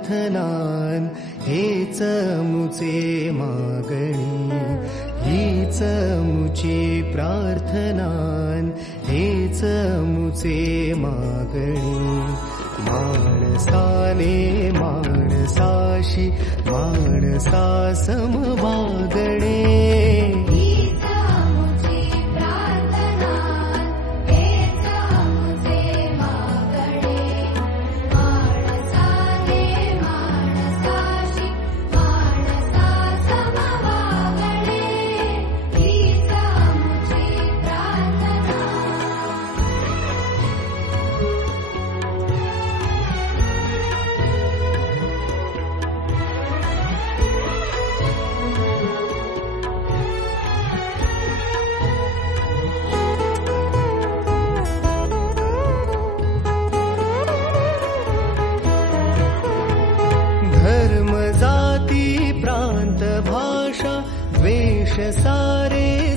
प्रार्थनान हेच मुचे मागणी, हीच मुची प्रार्थनान हेच मुचे मागणी. माणसाने माणसाशी माणसा समवागणे, धर्म जाती प्रांत भाषा द्वेष सारे